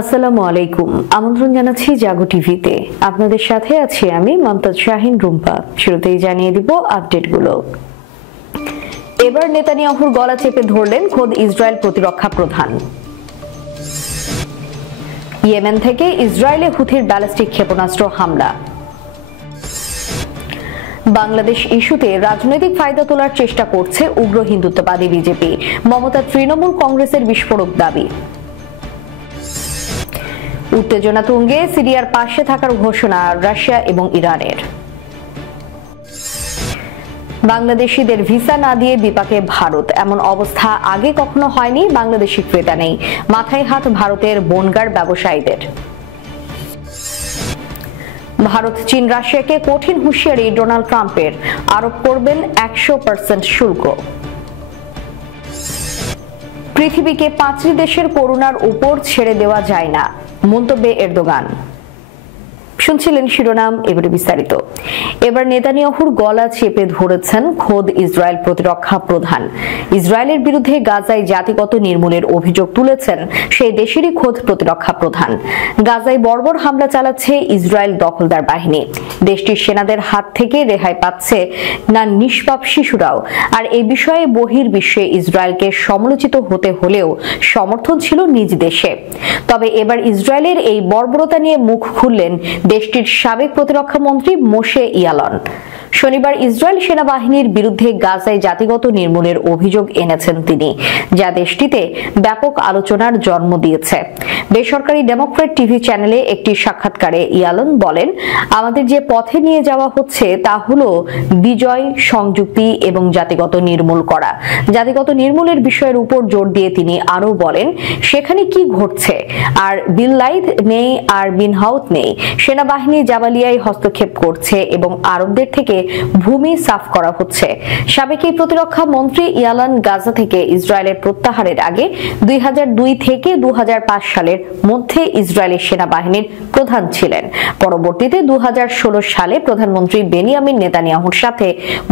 আসসালামু আলাইকুম। আমন্ত্রণ জানাচ্ছি জাগো টিভিতে। আপনাদের সাথে আছি আমি মমতাজ শাহিন রুম্পা। শুরুতেই জানিয়ে দিব আপডেটগুলো। এবার নেতানিয়াহুর গলা চেপে ধরলেন খোদ ইসরায়েল প্রতিরক্ষা প্রধান। ইয়েমেন থেকে ইসরায়েলে হুথির ব্যালিস্টিক ক্ষেপণাস্ত্র হামলা। বাংলাদেশ ইস্যুতে রাজনৈতিক ফায়দা তোলার চেষ্টা করছে উগ্র হিন্দুত্ববাদী বিজেপি। মমতা তৃণমূল কংগ্রেসের বিস্ফোরক দাবি। উত্তেজনা তুঙ্গে সিরিয়ার পাশে থাকার ঘোষণা রাশিয়া এবং ইরানের। বাংলাদেশিদের ভিসা না দিয়ে বিপাকে ভারত, এমন অবস্থা আগে কখনো হয়নি, বাংলাদেশি ক্রেতা নেই, মাথায় হাত ভারতের বনগার ব্যবসায়ীদের। ভারত চীন রাশিয়াকে কঠিন হুঁশিয়ারি ডোনাল্ড ট্রাম্পের, আরোপ করবেন 100% শুল্ক। পৃথিবীকে 5টি দেশের করোনার উপর ছেড়ে দেওয়া যায় না, মন্তব্যে এরদোগান। শুনছিলেন শিরোনাম, এবারে বিস্তারিত। এবার নেতানিয়াহুর গলা চেপে ধরেছেন খোদ ইসরায়েল প্রতিরক্ষা প্রধান। ইসরায়েলের বিরুদ্ধে গাজায় জাতিগত নির্মূলের অভিযোগ তুলেছেন সেই দেশেরই খোদ প্রতিরক্ষা প্রধান। গাজায় বর্বর হামলা চালাচ্ছে ইসরায়েল দখলদার বাহিনী। দেশটির সেনাদের হাত থেকে রেহাই পাচ্ছে না নিষ্পাপ শিশুরাও। আর এই বিষয়ে বহির্বিশ্বে ইসরায়েলকে সমালোচিত হতে হলেও সমর্থন ছিল নিজ দেশে। তবে এবার ইসরায়েলের এই বর্বরতা নিয়ে মুখ খুললেন দেশটির সাবেক প্রতিরক্ষা মন্ত্রী মোশে ইয়ালন। শনিবার ইসরায়েল সেনাবাহিনীর বিরুদ্ধে গাজায় জাতিগত নির্মূলের অভিযোগ এনেছেন তিনি, যা দেশটিতে ব্যাপক আলোচনার জন্ম দিয়েছে। বেসরকারি ডেমোক্রেট টিভি চ্যানেলে একটি সাক্ষাৎকারে ইয়ালন বলেন, আমাদের যে পথে নিয়ে যাওয়া হচ্ছে তা হলো বিজয়, সংযুক্তি এবং জাতিগত নির্মূল করা। জাতিগত নির্মূলের বিষয়ের উপর জোর দিয়ে তিনি আরো বলেন, সেখানে কি ঘটছে? আর বিল্লাইদ নেই, আর বিনহাউত নেই। সেনাবাহিনী জাবালিয়ায় হস্তক্ষেপ করছে এবং আরবদের থেকে ভূমি সাফ করা হচ্ছে। সাবেক এই প্রতিরক্ষা মন্ত্রী ইয়ালান গাজা থেকে ইসরায়েলের প্রত্যাহারের আগে 2002 থেকে 2005 সালের মধ্যে ইসরায়েলের সেনাবাহিনীর প্রধান ছিলেন। পরবর্তীতে 2016 সালে প্রধানমন্ত্রী বেনিয়ামিন নেতানিয়াহুর সাথে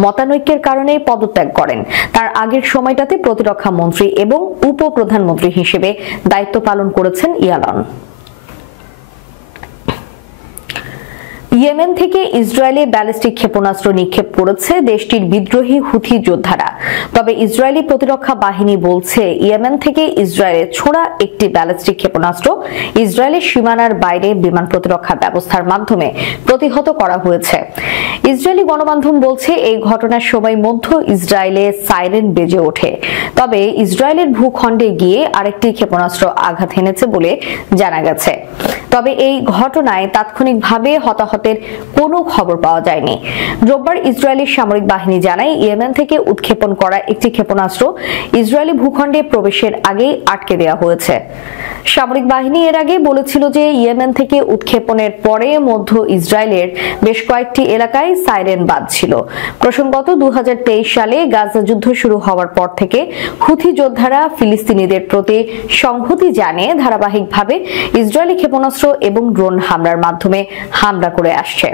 মতানৈক্যের কারণে পদত্যাগ করেন। তার আগের সময়টাতে প্রতিরক্ষা মন্ত্রী এবং উপপ্রধানমন্ত্রী হিসেবে দায়িত্ব পালন করেছেন ইয়ালান। ইয়েমেন থেকে ইসরায়েলে ব্যালিস্টিক ক্ষেপণাস্ত্র নিক্ষেপ করেছে দেশটির বিদ্রোহী হুথি যোদ্ধারা। তবে ইসরায়েলি প্রতিরক্ষা বাহিনী বলছে, ইয়েমেন থেকে ইসরায়েলে ছোড়া একটি ব্যালিস্টিক ক্ষেপণাস্ত্র ইসরায়েলের সীমানার বাইরে বিমান প্রতিরক্ষা ব্যবস্থার মাধ্যমে প্রতিহত করা হয়েছে। ইসরায়েলি গণমাধ্যম বলছে, এই ঘটনার সময় মধ্য ইসরায়েলে সাইরেন বেজে ওঠে। তবে ইসরায়েলের ভূখণ্ডে গিয়ে আরেকটি ক্ষেপণাস্ত্র আঘাত এনেছে বলে জানা গেছে। তবে এই ঘটনায় তাৎক্ষণিকভাবে হতাহতের কোনো খবর পাওয়া যায়নি। রোববার ইসরায়েলি সামরিক বাহিনী জানায়, ইয়েমেন থেকে উৎক্ষেপণ করা একটি ক্ষেপণাস্ত্র ইসরায়েলি ভূখণ্ডে প্রবেশের আগেই আটকে দেওয়া হয়েছে। সামরিক বাহিনী এর আগে বলেছিল যে ইয়েমেন থেকে উৎক্ষেপণের পরে মধ্য ইসরায়েলের বেশ কয়েকটি এলাকায় সাইরেন বাজছিল। প্রসঙ্গত 2023 সালে গাজা যুদ্ধ শুরু হওয়ার পর থেকে হুথি যোদ্ধারা ফিলিস্তিনিদের প্রতি সংহতি জানিয়ে ধারাবাহিকভাবে ইসরায়েলি ক্ষেপণাস্ত্র এবং ড্রোন হামলার মাধ্যমে হামলা করে আসছে।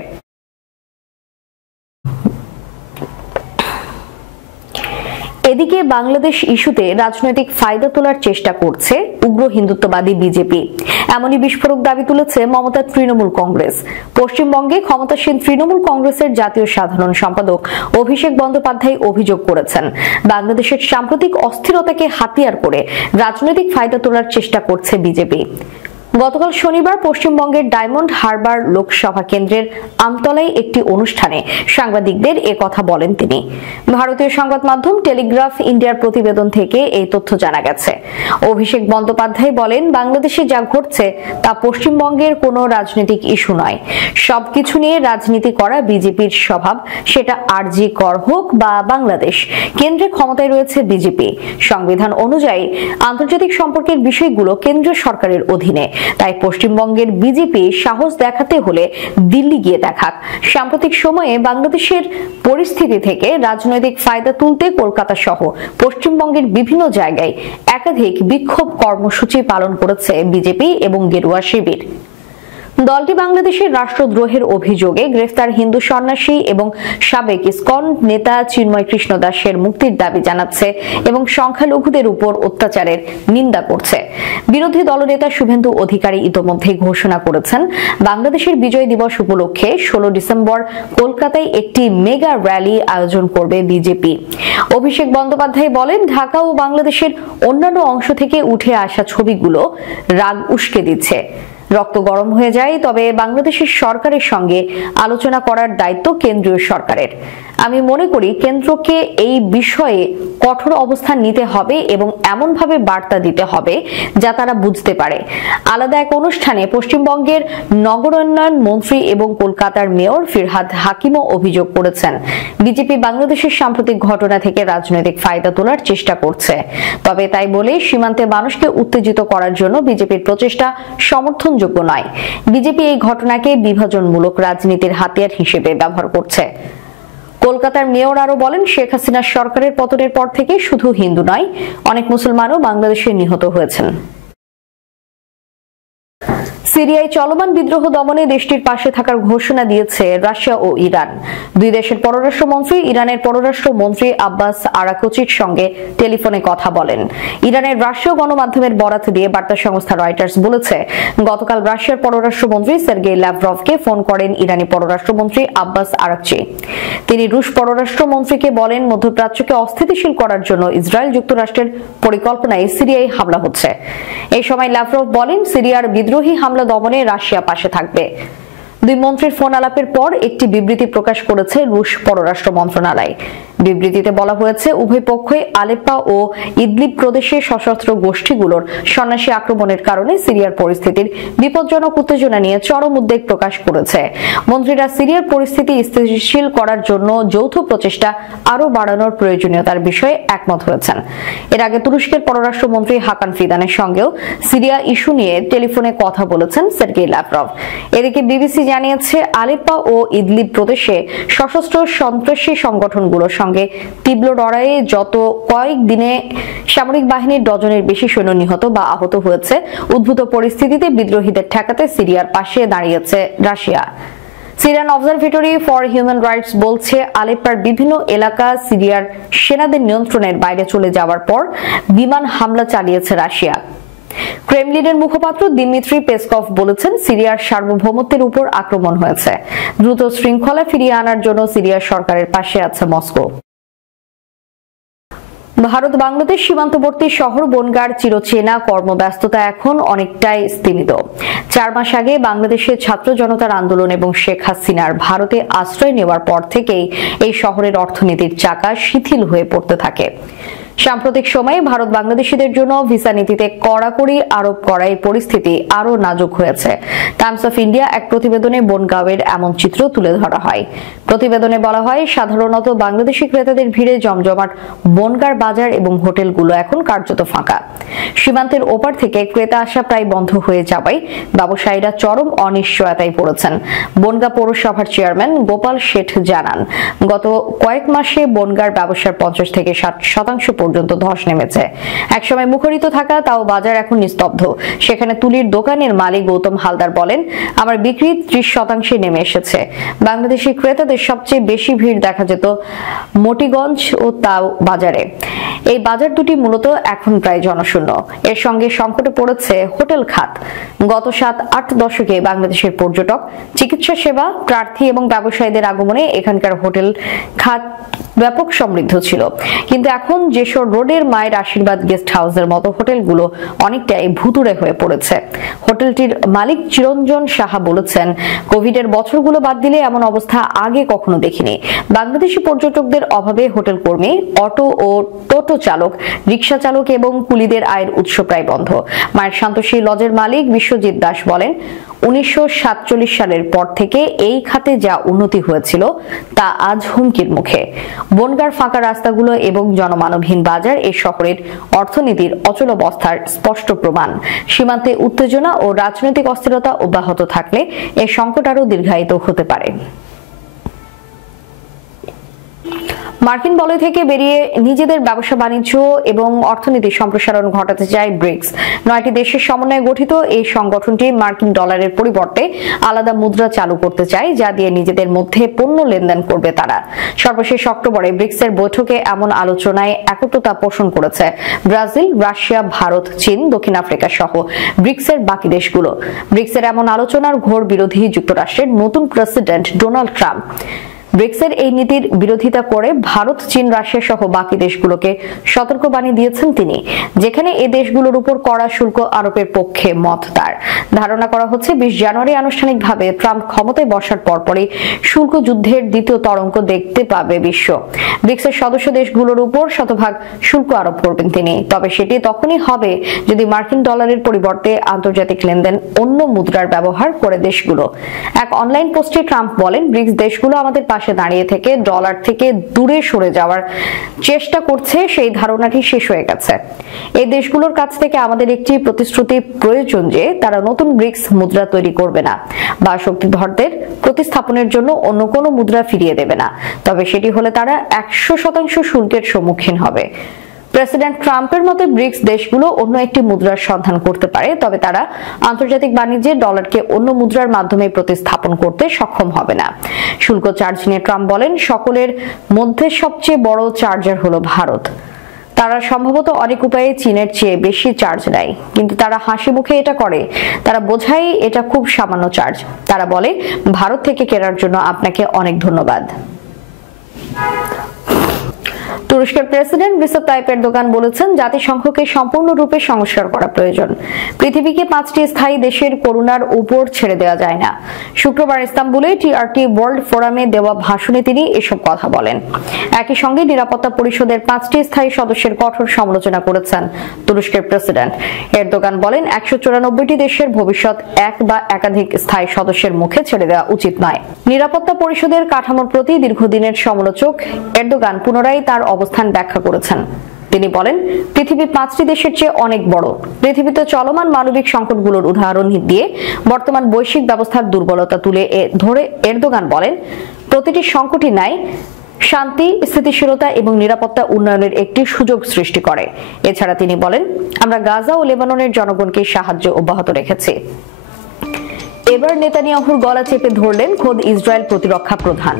এদিকে বাংলাদেশ ইস্যুতে রাজনৈতিক ফায়দা তোলার চেষ্টা করছে উগ্র হিন্দুত্ববাদী বিজেপি, এমনই বিস্ফোরক দাবি তুলেছে মমতা তৃণমূল কংগ্রেস। পশ্চিমবঙ্গে ক্ষমতাসীন তৃণমূল কংগ্রেসের জাতীয় সাধারণ সম্পাদক অভিষেক বন্দ্যোপাধ্যায় অভিযোগ করেছেন, বাংলাদেশের সাম্প্রতিক অস্থিরতাকে হাতিয়ার করে রাজনৈতিক ফায়দা তোলার চেষ্টা করছে বিজেপি। গতকাল শনিবার পশ্চিমবঙ্গের ডায়মন্ড হারবার লোকসভা কেন্দ্রের আমতলায় একটি অনুষ্ঠানে সাংবাদিকদের এ কথা বলেন তিনি। ভারতীয় সংবাদ মাধ্যম টেলিগ্রাফ ইন্ডিয়ার প্রতিবেদন থেকে এই তথ্য জানা গেছে। অভিষেক বন্দ্যোপাধ্যায় বলেন, বাংলাদেশে যা ঘটছে তা পশ্চিমবঙ্গের কোনো রাজনৈতিক ইস্যু নয়। সবকিছু নিয়ে রাজনীতি করা বিজেপির স্বভাব, সেটা আরজি কর হোক বা বাংলাদেশ। কেন্দ্রে ক্ষমতায় রয়েছে বিজেপি। সংবিধান অনুযায়ী আন্তর্জাতিক সম্পর্কের বিষয়গুলো কেন্দ্রীয় সরকারের অধীনে। তাই পশ্চিমবঙ্গের বিজেপি সাহস দেখাতে হলে দিল্লি গিয়ে দেখাক। সাম্প্রতিক সময়ে বাংলাদেশের পরিস্থিতি থেকে রাজনৈতিক ফায়দা তুলতে কলকাতা সহ পশ্চিমবঙ্গের বিভিন্ন জায়গায় একাধিক বিক্ষোভ কর্মসূচি পালন করেছে বিজেপি এবং গেরুয়া শিবির। দলটি বাংলাদেশের রাষ্ট্রদ্রোহের অভিযোগে গ্রেফতার হিন্দু সন্ন্যাসী এবং সাবেক ইসকন নেতা চিন্ময় কৃষ্ণ দাসের মুক্তির দাবি জানাচ্ছে এবং সংখ্যালঘুদের উপর অত্যাচারের নিন্দা করছে। বিরোধী দলনেতা শুভেন্দু অধিকারী ইতোমধ্যে ঘোষণা করেছেন বাংলাদেশের বিজয় দিবস উপলক্ষে 16 ডিসেম্বর কলকাতায় একটি মেগা র্যালি আয়োজন করবে বিজেপি। অভিষেক বন্দ্যোপাধ্যায় বলেন, ঢাকা ও বাংলাদেশের অন্যান্য অংশ থেকে উঠে আসা ছবিগুলো রাগ উস্কে দিচ্ছে। রক্ত গরম হয়ে যায়, তবে বাংলাদেশের সরকারের সঙ্গে আলোচনা করার দায়িত্ব কেন্দ্রীয় সরকারের। আমি মনে করি কেন্দ্রকে এই বিষয়ে কঠোর অবস্থান নিতে হবে এবং এমনভাবে বার্তা দিতে হবে যা তারা বুঝতে পারে। আলাদা এক অনুষ্ঠানে পশ্চিমবঙ্গের নগরোন্নয়ন মন্ত্রী এবং কলকাতার মেয়র ফিরহাদ হাকিমও অভিযোগ করেছেন, বিজেপি বাংলাদেশের সাম্প্রতিক ঘটনা থেকে রাজনৈতিক ফায়দা তোলার চেষ্টা করছে। তবে তাই বলে সীমান্তে মানুষকে উত্তেজিত করার জন্য বিজেপির প্রচেষ্টা সমর্থনযোগ্য নয়। বিজেপি এই ঘটনাকে বিভাজনমূলক রাজনীতির হাতিয়ার হিসেবে ব্যবহার করছে। কলকাতার মেয়র আরো বলেন, শেখ হাসিনার সরকারের পতনের পর থেকে শুধু হিন্দু নয়, অনেক মুসলমানও বাংলাদেশে নিহত হয়েছেন। সিরিয়ায় চলমান বিদ্রোহ দমনে দেশটির পাশে থাকার ঘোষণা দিয়েছে রাশিয়া ও ইরান। দুই দেশের পররাষ্ট্রমন্ত্রী ইরানের পররাষ্ট্রমন্ত্রী আব্বাস আরাকচির সঙ্গে টেলিফোনে কথা বলেন। ইরানের রাষ্ট্রীয় গণমাধ্যমের বরাত দিয়ে বার্তা সংস্থা রয়টার্স বলেছে, গতকাল রাশিয়ার পররাষ্ট্রমন্ত্রী সের্গেই ল্যাভরভকে ফোন করেন ইরানি পররাষ্ট্রমন্ত্রী আব্বাস আরাকচি। তিনি রুশ পররাষ্ট্রমন্ত্রীকে বলেন, মধ্যপ্রাচ্যকে অস্থিতিশীল করার জন্য ইসরায়েল যুক্তরাষ্ট্রের পরিকল্পনায় সিরিয়ায় হামলা হচ্ছে। এই সময় ল্যাভরভ বলেন, সিরিয়ার বিদ্রোহী হামলা দমনে রাশিয়া পাশে থাকবে। দুই মন্ত্রীর ফোন আলাপের পর একটি বিবৃতি প্রকাশ করেছে রুশ পররাষ্ট্র মন্ত্রণালয়। বিবৃতিতে বলা হয়েছে, উভয় পক্ষই আলেপ্পো ও ইদলিব প্রদেশে সশস্ত্র গোষ্ঠীগুলোর সন্ত্রাসী আক্রমণের কারণে সিরিয়ার পরিস্থিতির বিপজ্জনক উত্তেজনা নিয়ে চরম উদ্বেগ প্রকাশ করেছে। মন্ত্রীরা সিরিয়ার পরিস্থিতি স্থিতিশীল করার জন্য যৌথ প্রচেষ্টা আরও বাড়ানোর প্রয়োজনীয়তার বিষয়ে একমত হয়েছেন। এর আগে তুরস্কের পররাষ্ট্রমন্ত্রী হাকান ফিদানের সঙ্গেও সিরিয়া ইস্যু নিয়ে টেলিফোনে কথা বলেছেন সের্গেই ল্যাভরভ। এদিকে বিবিসি জানিয়েছে, আলেপ্পো ও ইদলিব প্রদেশে সশস্ত্র সন্ত্রাসী সংগঠনগুলোর সঙ্গে তীব্র লড়াইয়ে যত কয়েক দিনে সামরিক বাহিনীর ডজনের বেশি সৈন্য নিহত বা আহত হয়েছে। উদ্ভূত পরিস্থিতিতে বিদ্রোহীদের ঠেকাতে সিরিয়ার পাশে দাঁড়িয়েছে Russia. Syrian observatory for human rights বলছে, আলেপ্পোর বিভিন্ন এলাকা সিরিয়ার সেনাদের নিয়ন্ত্রণের বাইরে চলে যাওয়ার পর বিমান হামলা চালিয়েছে রাশিয়া। ক্রেমলিনের মুখপাত্র দিমিত্রি পেসকভ বলেছেন, সিরিয়ার সার্বভৌমত্বের উপর আক্রমণ হয়েছে। দ্রুত শৃঙ্খলা ফিরিয়ে আনার জন্য সিরিয়ার সরকারের পাশে আছে মস্কো। ভারত বাংলাদেশ সীমান্তবর্তী শহর বনগাঁর চিরচেনা কর্মব্যস্ততা এখন অনেকটাই স্তিমিত। 4 মাস আগে বাংলাদেশের ছাত্র জনতার আন্দোলন এবং শেখ হাসিনার ভারতে আশ্রয় নেওয়ার পর থেকেই এই শহরের অর্থনীতির চাকা শিথিল হয়ে পড়তে থাকে। সাম্প্রতিক সময়ে ভারত বাংলাদেশিদের জন্য ভিসা নীতিতে কড়াকড়ি আরোপ করা এই পরিস্থিতি আরো নাজুক হয়েছে। টাইমস অফ ইন্ডিয়া এক প্রতিবেদনে বনগাঁওয়ের এমন চিত্র তুলে ধরা হয়। প্রতিবেদনে বলা হয়, সাধারণত বাংলাদেশি ক্রেতাদের ভিড়ে জমজমাট বনগাঁর বাজার এবং হোটেলগুলো এখন কার্যত ফাঁকা। সীমান্তের ওপার থেকে ক্রেতা আসা প্রায় বন্ধ হয়ে যাওয়ায় ব্যবসায়ীরা চরম অনিশ্চয়তায় পড়েছেন। বনগাঁ পৌরসভার চেয়ারম্যান গোপাল শেঠ জানান, গত কয়েক মাসে বনগাঁর ব্যবসার 50 থেকে 60% পর্যন্ত ধস নেমেছে। একসময় মুখরিত থাকা তাও বাজার এখন নিস্তব্ধ। সেখানে তুলির দোকানের মালিক গৌতম হালদার বলেন, আমার বিক্রি 30% নেমে এসেছে। বাংলাদেশি ক্রেতাদের সবচেয়ে বেশি ভিড় দেখা যেত মটিগঞ্জ ও তাও বাজারে। এই বাজার দুটি মূলত এখন প্রায় জনশূন্য। এর সঙ্গে সংকটে পড়েছে হোটেল খাত। গত 7-8 দশকে বাংলাদেশের পর্যটক, চিকিৎসা সেবা, প্রার্থী এবং ব্যবসায়ীদের আগমনে এখানকার হোটেল খাত ব্যাপক সমৃদ্ধ ছিল। কিন্তু এখন যেসব রোডের মায়ের আশীর্বাদ গেস্ট হাউসের মতো হোটেলগুলো অনেকটাই ভুতুড়ে হয়ে পড়েছে। হোটেলটির মালিক চিরঞ্জন সাহা বলেছেন, কোভিডের বছরগুলো বাদ দিলে এমন অবস্থা আগে কখনো দেখিনি। বাংলাদেশি পর্যটকদের অভাবে হোটেল কর্মী, অটো ও টোটো চালক, রিক্সা চালক এবং কুলিদের আয়ের উৎস প্রায় বন্ধ। মায়ের শান্তশ্রী লজের মালিক বিশ্বজিৎ দাস বলেন, 1947 সালের পর থেকে এই খাতে যা উন্নতি হয়েছিল তা আজ হুমকির মুখে। বনগাঁর ফাঁকা রাস্তাগুলো এবং জনমানবহীন বাজার এই শহরের অর্থনীতির অচলাবস্থার স্পষ্ট প্রমাণ। সীমান্তে উত্তেজনা ও রাজনৈতিক অস্থিরতা অব্যাহত থাকলে এই সংকট আরও দীর্ঘায়িত হতে পারে। মার্কিন বলয় থেকে বেরিয়ে নিজেদের ব্যবসা বাণিজ্য এবং অর্থনীতির সম্প্রসারণ ঘটাতে চায় ব্রিক্স। 9টি দেশের সমন্বয়ে গঠিত এই সংগঠনটি মার্কিন ডলারের পরিবর্তে আলাদা মুদ্রা চালু করতে চায়, যা দিয়ে নিজেদের মধ্যে পণ্য লেনদেন করবে তারা। সর্বশেষ অক্টোবরে ব্রিক্সের বৈঠকে এমন আলোচনায় একত্রতা পোষণ করেছে ব্রাজিল, রাশিয়া, ভারত, চীন, দক্ষিণ আফ্রিকা সহ ব্রিক্সের বাকি দেশগুলো। ব্রিক্সের এমন আলোচনার ঘোর বিরোধী যুক্তরাষ্ট্রের নতুন প্রেসিডেন্ট ডোনাল্ড ট্রাম্প। ব্রিক্সের এই নীতির বিরোধিতা করে ভারত, চীন, রাশিয়া সহ বাকি দেশগুলোকে সতর্কবাণী দিয়েছেন তিনি, যেখানে এই দেশগুলোর উপর কড়া শুল্ক আরোপের পক্ষে মত তার। ধারণা করা হচ্ছে 20 জানুয়ারি আনুষ্ঠানিকভাবে ট্রাম্প ক্ষমতায় বসার পরপরই শুল্ক যুদ্ধের দ্বিতীয় তরঙ্গ দেখতে পাবে বিশ্ব। ব্রিক্সের সদস্য দেশগুলোর উপর শতভাগ শুল্ক আরোপ করবেন তিনি, তবে সেটি তখনই হবে যদি মার্কিন ডলারের পরিবর্তে আন্তর্জাতিক লেনদেন অন্য মুদ্রার ব্যবহার করে দেশগুলো। এক অনলাইন পোস্টে ট্রাম্প বলেন, ব্রিক্স দেশগুলো আমাদের পাশে দাঁড়িয়ে থেকে ডলার থেকে দূরে সরে যাওয়ার চেষ্টা করছে, সেই ধারণাটি শেষ হয়ে গেছে। এই দেশগুলোর কাছ থেকে আমাদের একটি প্রতিশ্রুতি প্রয়োজন যে তারা নতুন ব্রিক্স মুদ্রা তৈরি করবে না বা শক্তিধরদের প্রতিস্থাপনের জন্য অন্য কোনো মুদ্রা ফিরিয়ে দেবে না, তবে সেটি হলে তারা 100% শুল্কের সম্মুখীন হবে। প্রেসিডেন্ট ট্রাম্পের মতে ব্রিক্স দেশগুলো অন্য একটি মুদ্রার সন্ধান করতে পারে, তবে তারা আন্তর্জাতিক বাণিজ্যে ডলারকে অন্য মুদ্রার মাধ্যমে প্রতিস্থাপন করতে সক্ষম হবে না। শুল্ক চার্জ নিয়ে ট্রাম্প বলেন, সকলের মধ্যে সবচেয়ে বড় চার্জার হলো ভারত। তারা সম্ভবত অনেক উপায়ে চীনের চেয়ে বেশি চার্জ নেয়, কিন্তু তারা হাসি মুখে এটা করে। তারা বোঝায় এটা খুব সামান্য চার্জ। তারা বলে, ভারত থেকে কেনার জন্য আপনাকে অনেক ধন্যবাদ। তুরস্কের প্রেসিডেন্ট রিসেপ তাইপ এরদোগান বলেছেন, জাতিসংঘকে সম্পূর্ণরূপে সংস্কার করা প্রয়োজন। পৃথিবীকে 5টি স্থায়ী দেশের করুণার উপর ছেড়ে দেওয়া যায় না। শুক্রবার ইস্তাম্বুলে টিআরটি ওয়ার্ল্ড ফোরামে দেওয়া ভাষণে তিনি এসব কথা বলেন। একই সঙ্গে নিরাপত্তা পরিষদের 5টি স্থায়ী সদস্যের কঠোর সমালোচনা করেছেন তুরস্কের প্রেসিডেন্ট। এরদোগান বলেন, 194টি দেশের ভবিষ্যৎ এক বা একাধিক স্থায়ী সদস্যের মুখে ছেড়ে দেওয়া উচিত নয়। নিরাপত্তা পরিষদের কাঠামোর প্রতি দীর্ঘদিনের সমালোচক এরদোগান পুনরায় তার অবস্থান ব্যাখ্যা করেছেন। তিনি বলেন, পৃথিবী 5টি দেশের চেয়ে অনেক বড়। পৃথিবীতে চলমান মানবিক সংকটগুলোর উদাহরণ দিয়ে বর্তমান বৈশ্বিক ব্যবস্থার দুর্বলতা তুলে ধরে এরদোগান বলেন, প্রতিটি সংকটই নাই শান্তি, স্থিতিশীলতা এবং নিরাপত্তা উন্নয়নের একটি সুযোগ সৃষ্টি করে। এছাড়া তিনি বলেন, আমরা গাজা ও লেবাননের জনগণকে সাহায্য অব্যাহত রেখেছি। এবার নেতানিয়াহুর গলা চেপে ধরলেন খোদ ইসরায়েল প্রতিরক্ষা প্রধান।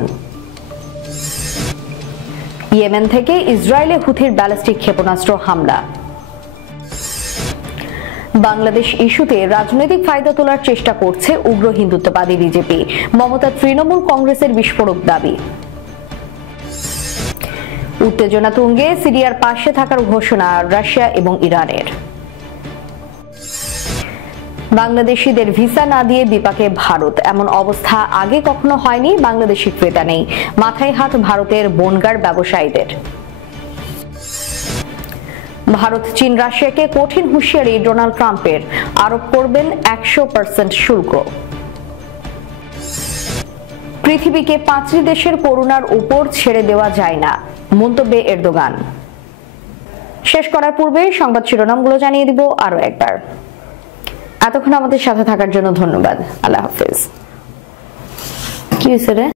ইয়েমেন থেকে ইসরায়েলে হুথির ব্যালিস্টিক ক্ষেপণাস্ত্র হামলা। বাংলাদেশ ইস্যুতে রাজনৈতিক ফায়দা তোলার চেষ্টা করছে উগ্র হিন্দুত্ববাদী বিজেপি। মমতা তৃণমূল কংগ্রেসের বিস্ফোরক দাবি। উত্তেজনা তুঙ্গে সিরিয়ার পাশে থাকার ঘোষণা রাশিয়া এবং ইরানের। বাংলাদেশিদের ভিসা না দিয়ে বিপাকে ভারত, এমন অবস্থা আগে কখনো হয়নি। বাংলাদেশি ক্রেতা নেই, মাথায় হাত ভারতের বনগার ব্যবসায়ীদের। ভারত, চীন, রাশিয়াকে কঠিন হুঁশিয়ারি ডোনাল্ড ট্রাম্পের, আরোপ করবেন 100% শুল্ক। পৃথিবীকে 5টি দেশের করুণার উপর ছেড়ে দেওয়া যায় না, মন্তব্যে এরদোগান। শেষ করার পূর্বে সংবাদ শিরোনামগুলো জানিয়ে দিব আরো একবার। এতক্ষণ আমাদের সাথে থাকার জন্য ধন্যবাদ। আল্লাহ হাফেজ। কি হয়েছে রে?